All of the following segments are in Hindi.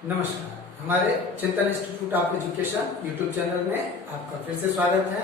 नमस्कार, हमारे चिंतन institute of education YouTube channel में आपका फिर से स्वागत है।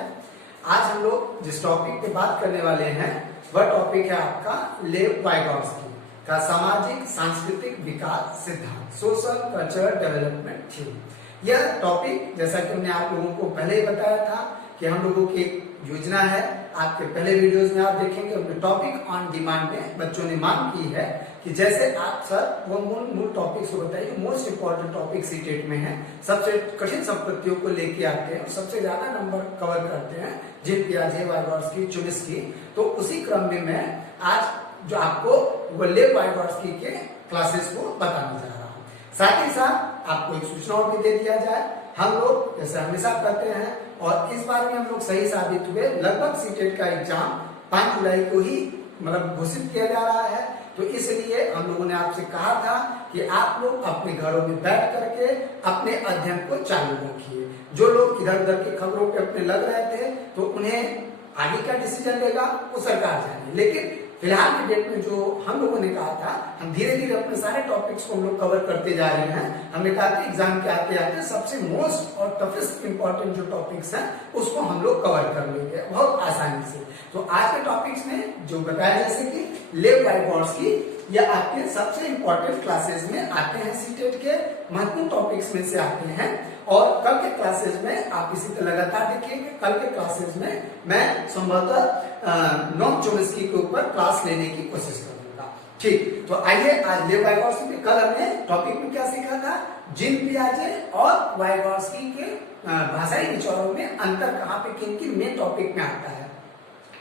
आज हम लोग जिस टॉपिक पे बात करने वाले हैं वह टॉपिक है आपका लेव वाइगॉट्स्की का सामाजिक सांस्कृतिक विकास सिद्धांत, सोशल कल्चरल डेवलपमेंट थ्योरी। यह टॉपिक जैसा कि हमने आप लोगों को पहले ही बताया था कि हम लोगों की एक योजना है, आपके पहले वीडियोस में आप देखेंगे उनमें टॉपिक ऑन डिमांड में बच्चों ने मांग की है कि जैसे आप सर वो मूल टॉपिक्स को बताइए, मोस्ट इंपॉर्टेंट टॉपिक सीटेट में है, सबसे कठिन संपत्तियों को लेके आते हैं, सबसे ज्यादा नंबर कवर करते हैं, जिन पियाजे, वाइगॉट्स्की, चोम्स्की। तो उसी क्रम में मैं आज जो आपको वो लेव वाइगॉट्स्की के क्लासेस को बताने जा रहा हूँ। साथ ही साथ आपको एक सूचना भी दे दिया जाए, हम लोग जैसे हमेशा करते हैं और इस बार में हम लोग सही साबित हुए। लगभग सीटेट का एग्जाम 5 जुलाई को ही घोषित किया जा रहा है, तो इसलिए हम लोगों ने आपसे कहा था कि आप लोग अपने घरों में बैठ करके अपने अध्ययन को चालू रखिए। जो लोग इधर उधर की खबरों पे अपने लग रहे थे तो उन्हें आगे क्या डिसीजन लेगा वो सरकार जाने, लेकिन फिलहाल की डेट में जो हम लोगों ने कहा था, हम धीरे धीरे अपने सारे टॉपिक्स को हम लोग कवर करते जा रहे हैं। हमने कहा कि एग्जाम के आते आते सबसे मोस्ट और टफेस्ट इंपॉर्टेंट जो टॉपिक्स हैं उसको हम लोग कवर कर लेंगे बहुत आसानी से। तो आज के टॉपिक्स में जो बताया जैसे कि लेव वाइगॉट्स्की, यह आपके सबसे इंपॉर्टेंट क्लासेस में आते हैं, सीटेट के महत्वपूर्ण टॉपिक्स में से आते हैं। और कल के क्लासेस में आप इसी तरह लगातार देखिएगा। कल के क्लासेस में मैं संभवतः नॉन चोम्स्की के ऊपर क्लास लेने की कोशिश करूंगा। ठीक, तो आइए आज लेव वाइगॉट्स्की में कल हमने टॉपिक में क्या सीखा था, जीन पियाजे और वाइगॉट्स्की के भाषाई विचारों में अंतर कहाँ पे किन किन मेन टॉपिक में आता है।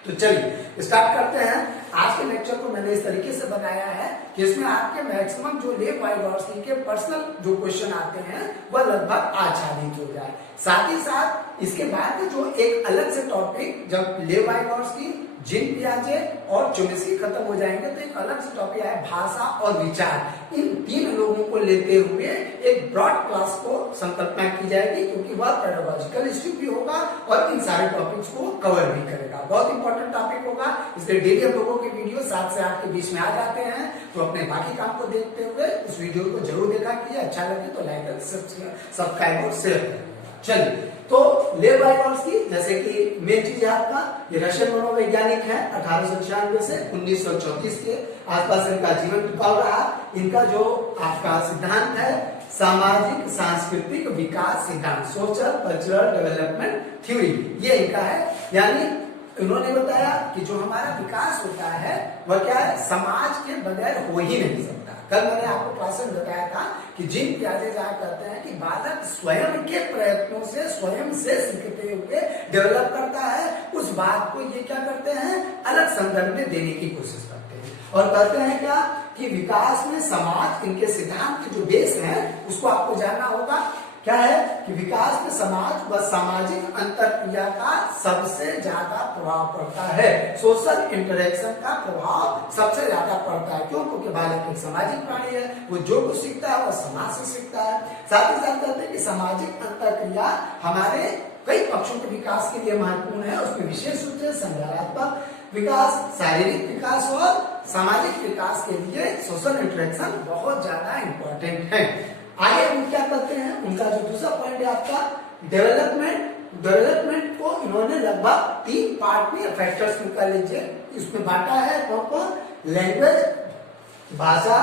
तो चलिए स्टार्ट करते हैं। आज के लेक्चर को मैंने इस तरीके से बनाया है कि इसमें आपके मैक्सिमम जो लेव वाइगॉट्स्की के पर्सनल जो क्वेश्चन आते हैं वह लगभग आच्छादित हो जाए। साथ ही साथ इसके बाद जो एक अलग से टॉपिक, जब लेव वाइगॉट्स्की, जीन पियाजे और चोम्स्की खत्म हो जाएंगे तो एक अलग से टॉपिक है भाषा और विचार। इन 3 लोगों को लेते हुए एक ब्रॉड क्लास को संकल्पना की जाएगी, क्योंकि वह पेडागोजिकल इंस्टीट्यूट भी होगा और इन सारे टॉपिक्स को कवर भी करेगा। बहुत इंपॉर्टेंट टॉपिक होगा, इसलिए डेली हम लोगों के वीडियो 7 से 8 के बीच में आ जाते हैं। तो अपने बाकी काम को देखते हुए उस वीडियो को जरूर देखा कीजिए, अच्छा लगे तो लाइक और सब्सक्राइब और शेयर करिए। चलिए, तो लेव वाइगॉट्स्की जैसे कि मेन चीज है आपका, ये रशियन मनोवैज्ञानिक है। 1896 से 1934 के आसपास इनका जीवन काल रहा। इनका जो आपका सिद्धांत है सामाजिक सांस्कृतिक विकास सिद्धांत, सोशल कल्चरल डेवलपमेंट थ्योरी, ये इनका है। यानी इन्होंने बताया कि जो हमारा विकास होता है वह क्या है, समाज के बगैर हो ही नहीं सकता। कल मैंने आपको क्लास में बताया था कि जीन पियाजे जहाँ कहते हैं कि बालक स्वयं के प्रयत्नों से, स्वयं से सीखते हुए डेवलप करता है, उस बात को ये क्या करते हैं, अलग संदर्भ में देने की कोशिश करते हैं और कहते हैं क्या कि विकास में समाज, इनके सिद्धांत के जो बेस है उसको आपको जानना होगा। क्या है कि विकास में समाज व सामाजिक अंतरक्रिया का सबसे ज्यादा प्रभाव पड़ता है। सोशल इंटरेक्शन का प्रभाव सबसे ज्यादा पड़ता है। क्यों? क्योंकि बालक एक सामाजिक प्राणी है, वो जो कुछ सीखता है वह समाज से सीखता है। साथ ही साथ कहते हैं कि सामाजिक अंतरक्रिया हमारे कई पक्षों के विकास के लिए महत्वपूर्ण है। उसमें विशेष रूप से संज्ञानात्मक विकास, शारीरिक विकास और सामाजिक विकास के लिए सोशल इंटरेक्शन बहुत ज्यादा इंपॉर्टेंट है। आगे हम क्या करते हैं, उनका जो दूसरा पॉइंट है आपका डेवलपमेंट। डेवलपमेंट को इन्होंने लगभग 3 पार्ट में, फैक्टर्स में कर लीजिए, इसमें बांटा है। लैंग्वेज, भाषा,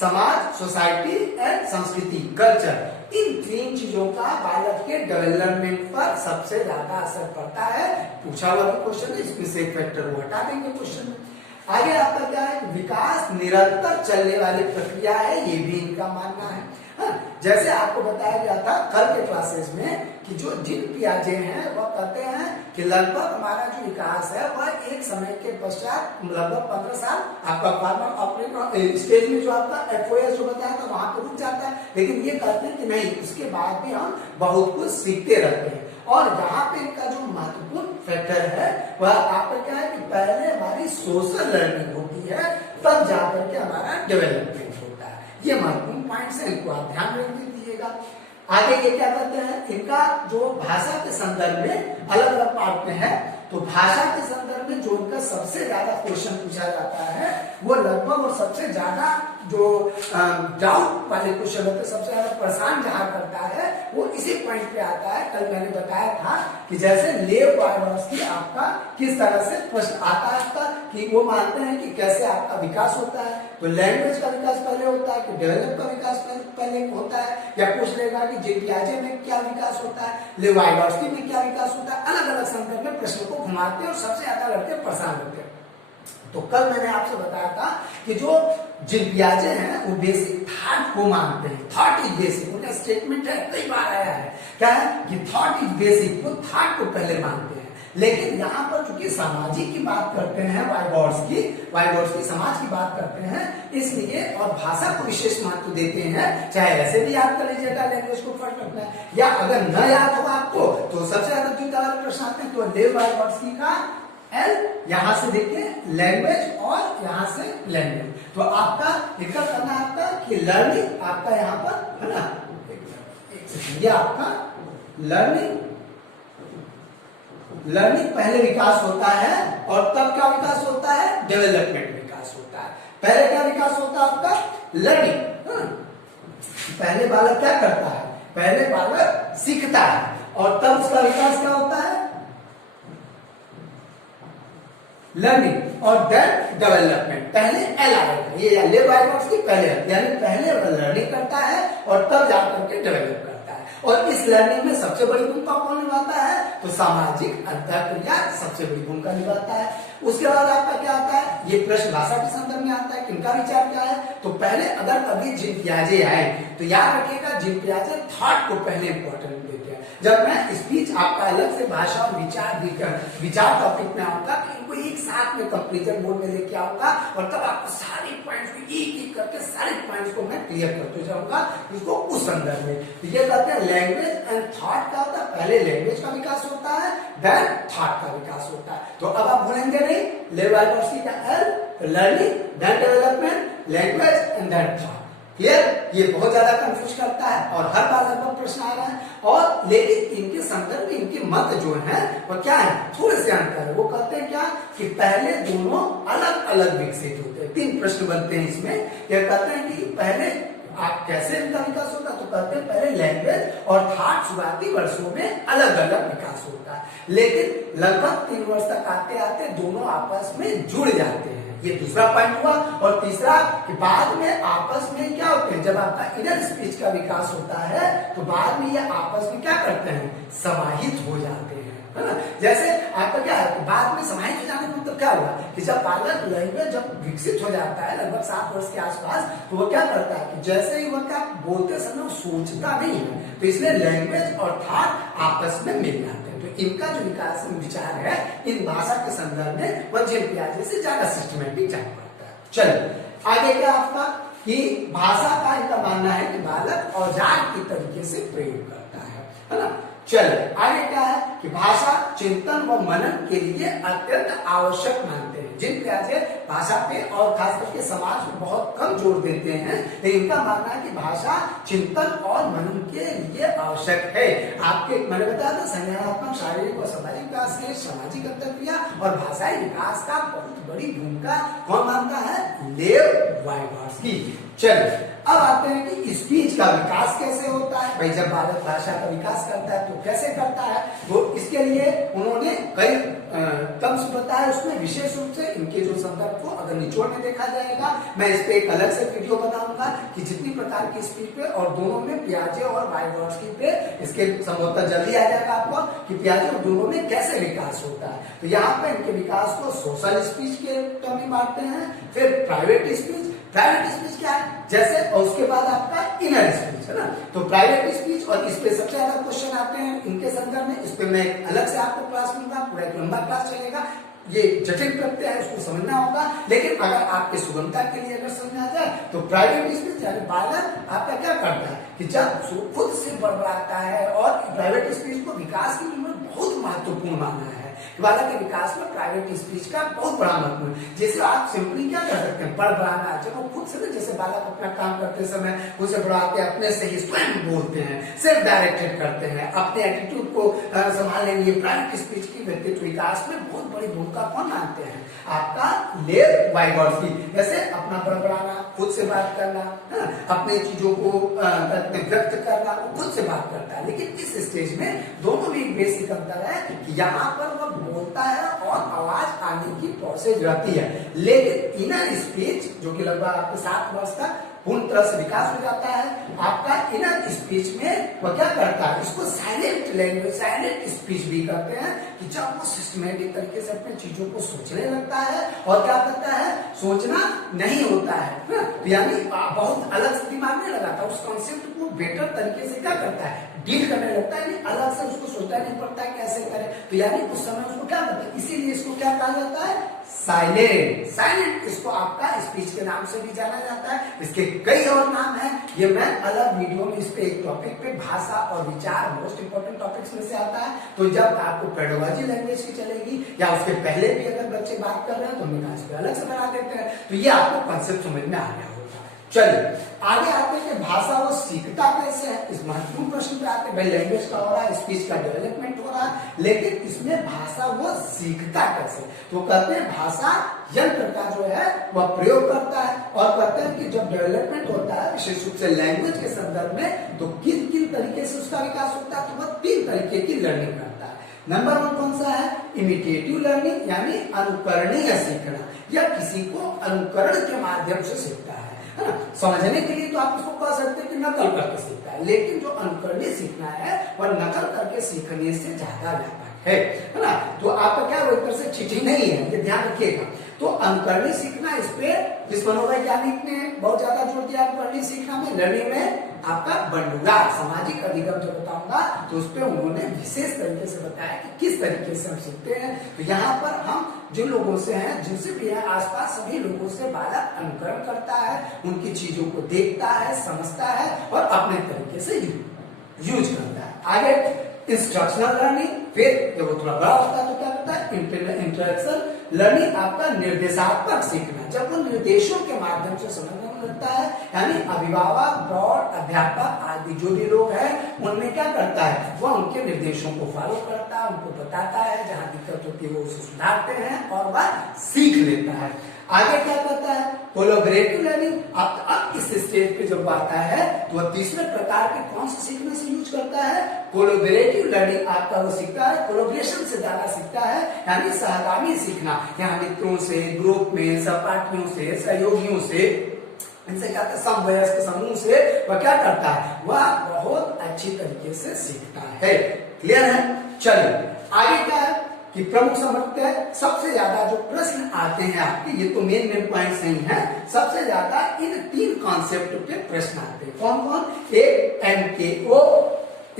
समाज, सोसाइटी एंड संस्कृति, कल्चर। इन 3 चीजों का बालक के डेवलपमेंट पर सबसे ज्यादा असर पड़ता है। पूछा हुआ क्वेश्चन है, इसमें से एक फैक्टर वो हटा देंगे क्वेश्चन में। आगे आपका क्या है, विकास निरंतर चलने वाली प्रक्रिया है, ये भी इनका मानना है। जैसे आपको बताया गया था कल के क्लासेस में कि जो जीन पियाजे हैं वह कहते हैं कि लगभग हमारा जो विकास है वह एक समय के पश्चात लगभग 15 साल आपका फार्मर अपने स्टेज में जो आपका FOS जो बताया था वहां पर रुक जाता है, लेकिन ये कहते हैं कि नहीं, उसके बाद भी हम बहुत कुछ सीखते रहते हैं। और यहाँ पे इनका जो महत्वपूर्ण फैक्टर है वह आपका क्या है कि पहले हमारी सोशल लर्निंग होती है, तब जाकर के हमारा डेवलपमेंट होता है। ये महत्वपूर्ण पॉइंट्स है, इनको आप ध्यान रख दीजिएगा। आगे ये क्या करते हैं, इनका जो भाषा के संदर्भ में अलग अलग पार्ट में है, तो भाषा के संदर्भ में जो इनका सबसे ज्यादा क्वेश्चन पूछा जाता है वो लगभग और सबसे ज्यादा जो डाउट वाले क्वेश्चन होते हैं, सबसे ज्यादा परेशान जहां करता है वो इसी पॉइंट पे आता है। कल मैंने बताया था कि जैसे लेव वाइगॉट्स्की आपका किस तरह से प्रश्न आता है आपका, कि वो मानते हैं कि कैसे आपका विकास होता है, तो लैंग्वेज का विकास पहले होता है कि डेवलप का विकास पहले होता है, या पूछ लेगा कि जे पियाजे में क्या विकास होता है, लेव वाइगॉट्स्की में क्या विकास होता है। अलग अलग संदर्भ में प्रश्न को घुमाते हैं और सबसे ज्यादा लड़के परेशान होते हैं। तो कल मैंने आपसे बताया था कि जो जिन पियाजे हैं वो बेसिक थॉट को मानते हैं। थॉट इज बेसिक, उनका स्टेटमेंट है, कई बार आया है, क्या है कि थॉट इज बेसिक, वो थॉट को पहले मानते हैं। लेकिन यहाँ पर चूंकि सामाजिक की बात करते हैं वाइगॉट्स्की समाज की बात करते हैं, इसलिए और भाषा को विशेष महत्व देते हैं। चाहे ऐसे भी याद कर लीजिएगा, लैंग्वेज को फर्स्ट रखना है, या अगर न याद होगा आपको तो सबसे ज्यादा द्वितीय वाले प्रश्न आते हैं। तो लेव वाइगॉट्स्की का एल यहां से देखिए लैंग्वेज और यहां से लैंग्वेज, तो आपका इतना करना आपका कि लर्निंग आपका यहां पर है ना, ये आपका लर्निंग पहले विकास होता है और तब क्या विकास होता है, डेवलपमेंट विकास होता है। पहले क्या विकास होता है आपका, लर्निंग। पहले बालक क्या करता है, पहले बालक सीखता है और तब उसका विकास क्या होता है, लर्निंग और देन डेवलपमेंट। पहले एल आएगा, ये लेव वाइगॉट्स्की पहले, यानी पहले लर्निंग करता है और तब जाकर के डेवलप करता है। और इस लर्निंग में सबसे बड़ी भूमिका कौन निभाता है, तो सामाजिक अंतःक्रिया सबसे बड़ी भूमिका निभाता है। उसके बाद आपका क्या आता है, ये प्रश्न भाषा के संदर्भ में आता है, किनका विचार क्या है। तो पहले अगर कभी जिन पियाजे आए तो याद रखिएगा, जिन पियाजे थॉट को पहले इंपॉर्टेंट देते हैं। जब मैं स्पीच आपका अलग से भाषा और विचार टॉपिक में आऊंगा, इनको एक साथ में कंपेरिजन मोड में लेके आऊंगा और तब आपको सारे पॉइंट्स को एक एक करके सारे पॉइंट्स को मैं क्लियर करते जाऊंगा इसको उस संदर्भ में। तो ये कहते हैं लैंग्वेज एंड थॉट का होता है, पहले लैंग्वेज का विकास होता है देन थॉट का विकास होता है। तो अब आप भूलेंगे नहीं, लेव वाइगॉट्स्की का एल learning then development, language and then thought. Clear, ये बहुत ज्यादा कंफ्यूज करता है और हर बार लगभग प्रश्न आ रहा है। और लेकिन इनके संदर्भ में इनके मत जो है वो क्या है, थोड़े से अंतर है। वो कहते हैं क्या कि पहले दोनों अलग अलग विकसित होते हैं। 3 प्रश्न बनते हैं इसमें। ये कहते हैं कि पहले आप कैसे इनका विकास होता है, तो कहते हैं पहले लैंग्वेज और थॉट शुरुआती वर्षों में अलग अलग विकास होता है, लेकिन लगभग 3 वर्ष तक आते आते दोनों आपस में जुड़ जाते हैं। ये दूसरा पॉइंट हुआ। और तीसरा कि बाद में आपस में क्या होते हैं, जब आपका इनर स्पीच का विकास होता है तो बाद में ये आपस में क्या करते हैं, समाहित हो जाते हैं, है ना। जैसे आपका क्या है, बाद में समाहित हो जाने का मतलब क्या हुआ कि जब बालक लैंग्वेज जब विकसित हो जाता है लगभग 7 वर्ष के आसपास, तो वो क्या करता है कि जैसे ही वह क्या बोलते समय वो सोचता नहीं है, तो इसलिए लैंग्वेज और थॉट आपस में मिल जाते हैं। तो इनका जो विकास विचार है इन भाषा के संदर्भ में वह जिन पियाजे से ज्यादा सिस्टमेटिक जान पाता है। चलो आगे क्या आपका कि भाषा का इनका मानना है कि बालक औजार के तरीके से प्रयोग करता है ना। चलिए आगे क्या है कि भाषा चिंतन व मनन के लिए अत्यंत आवश्यक मानते हैं। जिन पियाजे भाषा पे और खास करके समाज में बहुत कम जोर देते हैं, लेकिन इनका मानना है कि भाषा चिंतन और मनन के लिए आवश्यक है। आपके मैंने बताया था संज्ञानात्मक, शारीरिक और सामाजिक विकास के सामाजिक अंतःक्रिया और भाषाई विकास का बहुत बड़ी भूमिका कौन मानता है, लेव वाइगॉट्स्की। चलिए अब आते हैं कि स्पीच का विकास कैसे होता है। भाई जब बालक भाषा का विकास करता है तो कैसे करता है, तो इसके लिए उन्होंने कई टर्म्स बताया। उसमें विशेष रूप से इनके जो संदर्भ को अगर निचोड़ में देखा जाएगा, मैं इस पे एक अलग से वीडियो बनाऊंगा कि जितनी प्रकार की स्पीच पे और दोनों में पियाजे और वाइगॉट्स्की पे इसके संबोधन जल्दी आ जाएगा आपको कि पियाजे और दोनों में कैसे विकास होता है। तो यहाँ पे इनके विकास को सोशल स्पीच के टर्म में बांटते हैं, फिर प्राइवेट स्पीच। प्राइवेट स्पीच क्या है, जैसे और उसके बाद आपका इनर स्पीच, है ना। तो प्राइवेट स्पीच और इस पे सबसे ज्यादा क्वेश्चन आते हैं इनके संदर्भ में। इस पे मैं अलग से आपको क्लास लूंगा, पूरा एक लंबा क्लास चलेगा। ये जटिल प्रत्यय है, उसको समझना होगा, लेकिन अगर आपके सुगमता के लिए अगर समझ आ जाए तो प्राइवेट स्पीच यानी बालक आपका क्या करता है कि जब खुद से बड़बड़ाता है। और प्राइवेट स्पीच को विकास की में बहुत महत्वपूर्ण माना है। बालक के विकास में प्राइवेट स्पीच का बहुत बड़ा महत्व है। जैसे आप सिंपली क्या कर सकते हैं, बड़बड़ाना, जब वो खुद से, जैसे बालक अपना काम करते समय उसे बढ़ाते हैं, अपने से ही स्वयं बोलते हैं, सेल्फ डायरेक्टेड करते हैं, अपने एटीट्यूड को संभालने के लिए प्राइवेट स्पीच की व्यक्तित्व विकास में बहुत बड़ी भूमिका कौन मानते हैं, आपका लेव वाइगॉट्स्की। जैसे अपना बड़बड़ाना, खुद से बात करना, अपने चीजों को व्यक्त करना, वो खुद से बात करता है। लेकिन इस स्टेज में दोनों में एक बेसिक अंतर है कि यहाँ पर वह बोलता है और आवाज आने की प्रोसेस रहती है, लेकिन इनर स्पीच जो कि लगभग आपके 7 वर्ष तक पूर्ण तरह से विकास हो जाता है, आपका इनर स्पीच में वह क्या करता है, इसको साइलेंट लैंग्वेज, साइलेंट स्पीच भी कहते हैं, कि जब वो सिस्टमेटिक तरीके से अपने चीजों को सोचने लगता है और क्या करता है, सोचना नहीं होता है, यानी बहुत अलग से दिमाग नहीं लगाता, उस कॉन्सेप्ट को बेटर तरीके से क्या करता है, डील करने लगता है, अलग से उसको सोचना नहीं पड़ता है कैसे करे, तो यानी उस समय उसको क्या करता है, इसीलिए इसको क्या कहा जाता है, साइलेंट। साइलेंट इसको आपका स्पीच के नाम से भी जाना जाता है, इसके कई और नाम हैं, ये मैं अलग वीडियो में इस पे एक टॉपिक पे, भाषा और विचार मोस्ट इंपोर्टेंट टॉपिक्स में से आता है, तो जब आपको पेडोलॉजी लैंग्वेज की चलेगी या उसके पहले भी अगर बच्चे बात कर रहे हैं तो हम इस पे अलग से बना देते हैं, तो ये आपको कॉन्सेप्ट समझ में आ गया होगा। चलिए आगे आते हैं कि भाषा वो सीखता कैसे है, इस महत्वपूर्ण प्रश्न पे आते हैं। भाई लैंग्वेज का हो रहा है, स्पीच का डेवलपमेंट हो रहा है, लेकिन इसमें भाषा वो सीखता कैसे, तो कहते हैं भाषा यंत्र का जो है वह प्रयोग करता है, और कहते हैं कि जब डेवलपमेंट होता है विशेष रूप से लैंग्वेज के संदर्भ में, तो किन किन तरीके से उसका विकास होता है, तो वह 3 तरीके की लर्निंग करता है। नंबर 1 कौन सा है, इमिटेटिव लर्निंग, यानी अनुकरणीय सीखना, या किसी को अनुकरण के माध्यम से सीखता है ना। समझने के लिए तो आप उसको कह सकते हैं कि नकल करके सीखता है, लेकिन जो अनुकरणीय सीखना है वह नकल करके सीखने से ज्यादा व्यापक है ना। तो आपका क्या एक तरह से चीटिंग नहीं है, ये ध्यान रखिएगा। तो अनुकरणीय सीखना, इस पे जिस मनोवैज्ञानिक ने बहुत ज्यादा जोर दिया अनुकरणीय सीखना में, लर्निंग में आपका बंडुला सामाजिक अधिगम जो बताऊंगा, तो उस पर उन्होंने विशेष तरीके से बताया कि किस तरीके से हम सीखते हैं। तो यहाँ पर हम जिन लोगों से हैं, जिनसे भी है आसपास, सभी लोगों से बालक अनुकरण करता है, उनकी चीजों को देखता है, समझता है और अपने तरीके से यूज करता है। आगे इंस्ट्रक्शनल लर्निंग, फिर जब वो थोड़ा बड़ा होता है तो क्या करता है, इंटरेक्शन लर्निंग, आपका निर्देशात्मक सीखना, जब वो निर्देशों के माध्यम से समझने लगता है, यानी अभिभावक, प्रौढ़, अध्यापक आदि जो भी लोग हैं उनमें क्या करता है, वह उनके निर्देशों को फॉलो करता है, उनको बताता है, जहां दिक्कत होती है वो उसे सुधारते हैं और वह सीख लेता है। आगे क्या करता है, कोलैबोरेटिव लर्निंग। अब इस स्टेज पे जब आता है तो वह तीसरे प्रकार के कौन से सीखने से यूज करता है, कोलैबोरेटिव लर्निंग आपका वो सीखता है, कोलैबोरेशन से ज्यादा सीखता है, यानी सहगामी सीखना, यहाँ मित्रों से, ग्रुप में, सहपाठियों से, सहयोगियों से, इनसे क्या करता है, समवयस्क समूह से वह क्या करता है, वह बहुत अच्छी तरीके से सीखता है। क्लियर है। चलिए आगे क्या है कि प्रमुख समर्थ्य है, सबसे ज्यादा जो प्रश्न आते हैं आपके, ये तो मेन पॉइंट्स नहीं है, सबसे ज्यादा इन 3 कॉन्सेप्ट पे प्रश्न आते हैं। कौन कौन, एक MKO,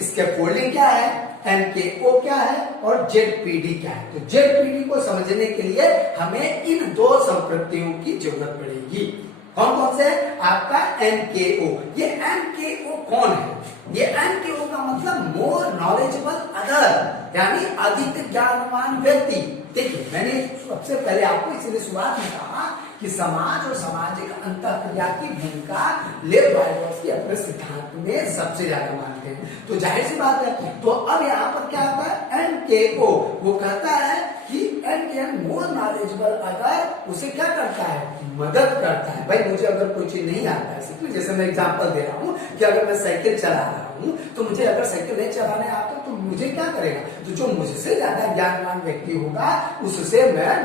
स्कैफोल्डिंग क्या है, MKO क्या है और ZPD क्या है। तो ZPD को समझने के लिए हमें इन 2 संप्रतियों की जरूरत पड़ेगी। कौन कौन से, आपका MKO, ये MKO कौन है, ये MKO का मतलब मोर नॉलेजेबल अदर, यानी अधिक ज्ञानवान व्यक्ति। देखिए मैंने सबसे पहले आपको इसलिए शुरुआत में कहा कि समाज और सामाजिक अंतःक्रिया की भूमिका लेव वाइगॉट्स्की अपने सिद्धांत में सबसे ज्यादा मानते हैं, तो जाहिर सी बात है। तो अब यहाँ पर क्या होता है, MKO वो कहता है कि मोर नॉलेजेबल अगर उसे क्या करता है, मदद करता है। भाई मुझे अगर कोई चीज नहीं आता है सीखने, जैसे मैं एग्जांपल दे रहा हूँ कि अगर मैं साइकिल चला रहा हूँ तो मुझे अगर साइकिल नहीं चलाने आता तो मुझे क्या करेगा, तो जो मुझसे ज्यादा ज्ञानवान व्यक्ति होगा उससे मैं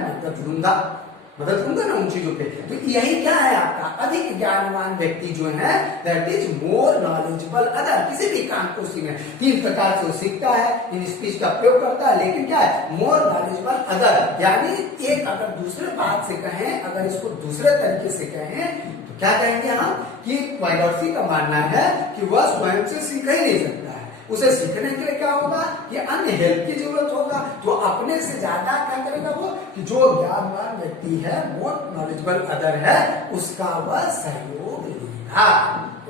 मदद लूंगा ना उन चीजों पे। तो यही क्या है आपका, अधिक ज्ञानवान व्यक्ति जो है that is more knowledgeable other, किसी भी काम को सीखने 3 प्रकार से वो सीखता है, इन स्पीच का प्रयोग करता है, लेकिन क्या है, मोर नॉलेजेबल अदर, यानी एक अगर दूसरे बात से कहें, अगर इसको दूसरे तरीके से कहें तो क्या कहेंगे हम कि वाइगॉट्स्की का मानना है कि वह स्वयं से सीख ही नहीं सकता, उसे सीखने के लिए क्या होगा, ये अन्य हेल्प की जरूरत होगा। तो अपने से ज्यादा क्या करेगा वो, कि जो ज्ञानवान व्यक्ति है, मोर नॉलेजेबल अदर है, उसका वह सहयोग लेगा।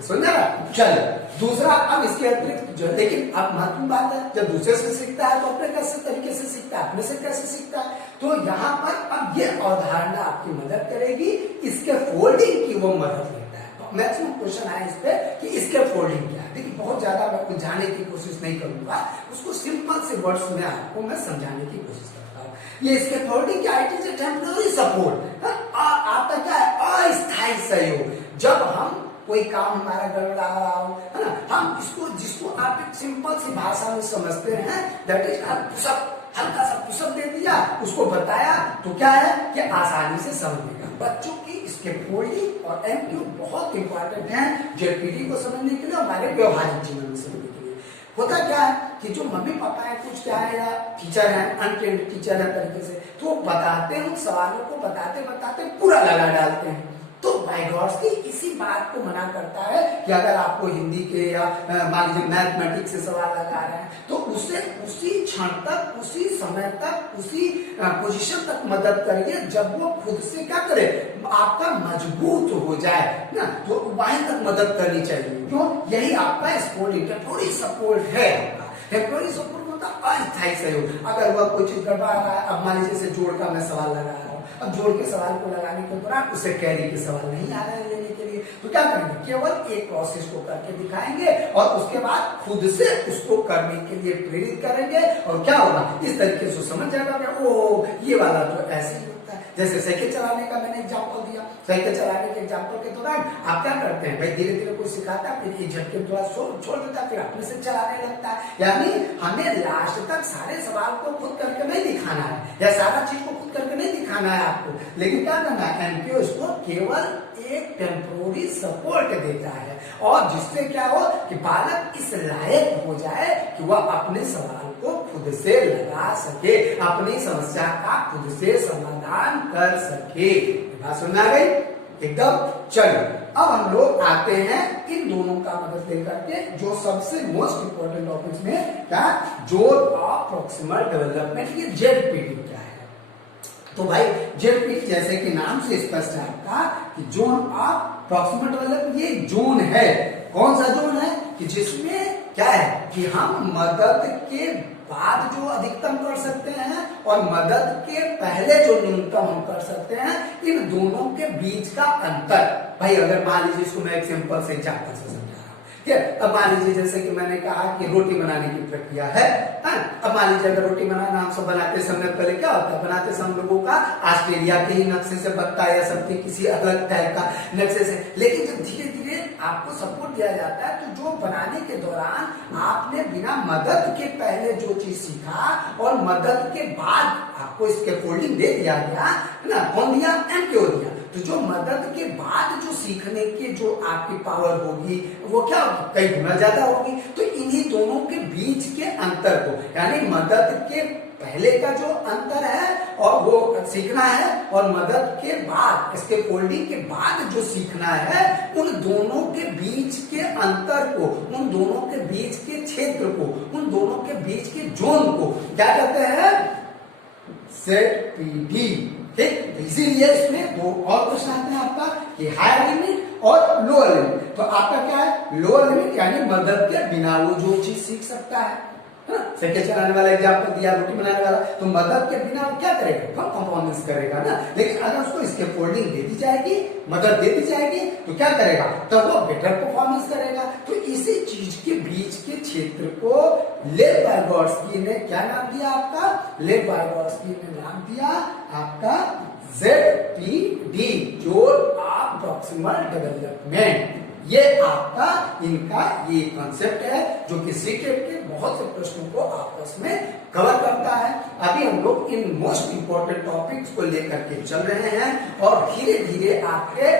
समझा ना? चलो दूसरा, अब इसके अतिरिक्त जो, लेकिन अब महत्वपूर्ण बात है, जब दूसरे से सीखता है तो अपने कैसे तरीके से सीखता है, अपने से कैसे सीखता है। तो यहाँ पर अब ये अवधारणा आपकी मदद करेगी, इसके फोल्डिंग की वो मदद लेता है। तो मैक्सिमम क्वेश्चन आए इस पे कि इसके फोल्डिंग क्या है। देखिए बहुत ज्यादा मैं बुझाने की कोशिश नहीं करूंगा, उसको सिंपल से वर्ड्स में आपको मैं समझाने की कोशिश करता हूँ। ये इसके फोल्डिंग क्या, it is a temporary support, आपका क्या है, अस्थायी सहयोग। जब हम कोई काम हमारा गड़बड़ा रहा हो, है ना, हम इसको, जिसको आप एक सिंपल सी भाषा में समझते हैं, दैट इज पुशअप, हल्का सा पुशअप दे दिया, उसको बताया तो क्या है कि आसानी से समझेगा। बच्चों की इसके फोल्डिंग और एमक्यू बहुत इंपॉर्टेंट है जेपीडी को समझने के लिए, हमारे व्यवहारिक जीवन में समझने के लिए। होता क्या है कि जो मम्मी पापा है, कुछ क्या है, या टीचर है, अनट्रेंड टीचर है तरीके से, तो बताते हैं, उन सवालों को बताते बताते पूरा लगा डालते हैं। तो वाइगॉट्स्की इसी बात को मना करता है कि अगर आपको हिंदी के या मान लीजिए मैथमेटिक्स से सवाल लगा रहे हैं तो उसे उसी क्षण तक, उसी समय तक, उसी पोजीशन तक मदद करिए जब वो खुद से क्या करे, आपका मजबूत हो जाए ना, तो वहीं तक मदद करनी चाहिए। क्यों? यही आपका टेम्पोररी सपोर्ट है। टेम्पोररी सपोर्ट मतलब अस्थायी सहयोग। अगर वह कोई चीज गड़बड़ा रहा है, अब मान लीजिए जोड़ का मैं सवाल लगा रहा हूँ, अब जोड़ के सवाल को लगाने के दौरान उसे कैरी के सवाल नहीं आ रहे हैं लेने के लिए, तो क्या करेंगे, केवल एक प्रोसेस को करके दिखाएंगे और उसके बाद खुद से उसको करने के लिए प्रेरित करेंगे, और क्या होगा, इस तरीके से समझ जाएगा, ओ ये वाला तो ऐसे ही होता है। जैसे साइकिल चलाने का मैंने एग्जाम्पल दिया, साइकिल चलाने के एग्जाम्पल के दौरान आप क्या करते हैं भाई, धीरे धीरे कोई सिखाता है, फिर झटके थोड़ा छोड़ देता है, फिर अपने से चलाने लगता है। यानी हमें लास्ट तक सारे सवाल को खुद करके नहीं दिखाना है, या सारा चीज को खुद करके नहीं दिखाना है आपको, लेकिन क्या करना है, एमक्यू इसको केवल एक टेम्पोररी सपोर्ट देता है, और जिससे क्या हो कि बालक इस लायक हो जाए कि वह अपने सवाल को खुद से लगा सके, अपनी समस्या का खुद से समाधान कर सके। बात समझ आ गई एकदम? चलो अब हम लोग आते हैं इन दोनों का मदद लेकर के जो सबसे मोस्ट इंपोर्टेंट टॉपिक्स में, क्या, जोन ऑफ प्रॉक्सिमल डेवलपमेंट, ये जेडपीडी क्या है। तो भाई जेडपीडी जैसे कि नाम से स्पष्ट है आपका कि जोन ऑफ प्रॉक्सिमल डेवलपमेंट, ये जोन है। कौन सा जोन है कि जिसमें क्या है कि हम मदद के बाद जो अधिकतम कर सकते हैं और मदद के पहले जो न्यूनतम हम कर सकते हैं, इन दोनों के बीच का अंतर। भाई अगर मान लीजिए, इसको मैं एक सिंपल से एग्जांपल से समझा रहा हूँ, ठीक है। अब मान लीजिए जैसे कि मैंने कहा कि रोटी बनाने की प्रक्रिया है। अब मान लीजिए अगर रोटी बनाना हम सब बनाते समय पहले क्या होता है, बनाते समय हम लोगों का ऑस्ट्रेलिया के ही नक्शे से बनता है या समथिंग किसी अलग टाइप का नक्शे से, लेकिन जब धीरे धीरे आपको सपोर्ट दिया जाता है तो जो बनाने के दौरान आपने बिना मदद के पहले जो चीज सीखा और मदद के बाद आपको इसके फोल्डिंग दे दिया गया है ना, कौन दिया, एमक्यू दिया। तो जो मदद के बाद जो सीखने की जो आपकी पावर होगी वो क्या होगी, कई गुना ज्यादा होगी। तो इन्हीं दोनों के बीच के अंतर को, यानी मदद के पहले का जो अंतर है और वो सीखना है, और मदद के बाद, इसके फोल्डिंग के बाद जो सीखना है, उन दोनों के बीच के अंतर को, उन दोनों के बीच के क्षेत्र को, उन दोनों के बीच के जोन को क्या कहते हैं, सेट पीडी। ठीक, इसीलिए इसमें दो और क्वेश्चन आते हैं आपका कि हायर लिमिट और लोअर लिमिट। तो आपका क्या है, लोअर लिमिट यानी मदद के बिना वो जो चीज सीख सकता है, साइकिल चलाने वाला एग्जाम्पल दिया, रोटी बनाने वाला, तो मदद के बिना वो क्या करेगा, कम परफॉर्मेंस करेगा ना। लेकिन अगर उसको इसके फोल्डिंग दे दी जाएगी, मदद दे दी जाएगी, तो क्या करेगा, तो वो बेटर परफॉर्मेंस करेगा। तो इसी चीज के बीच के क्षेत्र को लेव वाइगॉट्स्की ने क्या नाम दिया आपका, लेव वाइगॉट्स्की ने नाम दिया आपका ZPD, zone of proximal development. ये आपका इनका ये कॉन्सेप्ट है जो कि सीटेट के बहुत से प्रश्नों को आपस में कवर करता है। अभी हम लोग इन मोस्ट इंपोर्टेंट टॉपिक्स को लेकर के चल रहे हैं और धीरे धीरे आपके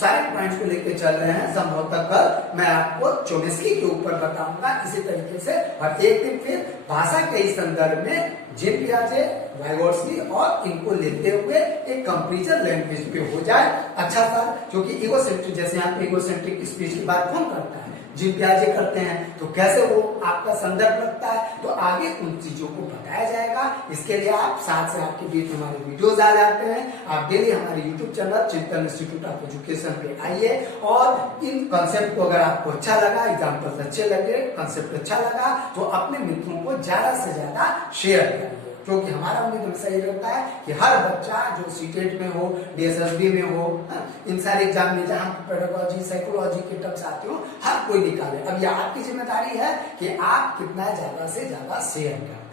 सारे पॉइंट्स को लेकर चल रहे हैं। संभवतः कल मैं आपको चोमेस्की के ऊपर बताऊंगा इसी तरीके से, और एक दिन फिर भाषा के इस संदर्भ में जीन पियाजे, वाइगॉट्स्की और इनको लेते हुए एक कंपैरिजन लैंग्वेज पे हो जाए अच्छा सा, क्योंकि इगोसेंट्रिक, जैसे यहाँ पे इगोसेंट्रिक एपिक स्पीच की बात कौन करता है? जिम प्याजे करते हैं। तो कैसे वो आपका संदर्भ लगता है, तो आगे उन चीजों को बताया जाएगा। इसके लिए आप साथ से आपके बीच हमारे वीडियोस आ जाते हैं। आप डेली हमारे यूट्यूब चैनल चिंतन इंस्टीट्यूट ऑफ एजुकेशन पे आइए और इन कॉन्सेप्ट को अगर आपको अच्छा लगा, एग्जाम्पल्स अच्छे लगे, कॉन्सेप्ट अच्छा लगा, तो अपने मित्रों को ज्यादा से ज्यादा शेयर करिए। क्योंकि हमारा उम्मीद हमेशा ये रहता है कि हर बच्चा जो सीटेट में हो, डीएसएसबी में हो, इन सारे एग्जाम में जहाँ पेडागोजी साइकोलॉजी के टर्म्स आते हो, हर कोई निकाले। अब ये आपकी जिम्मेदारी है कि आप कितना ज्यादा से ज्यादा शेयर करें।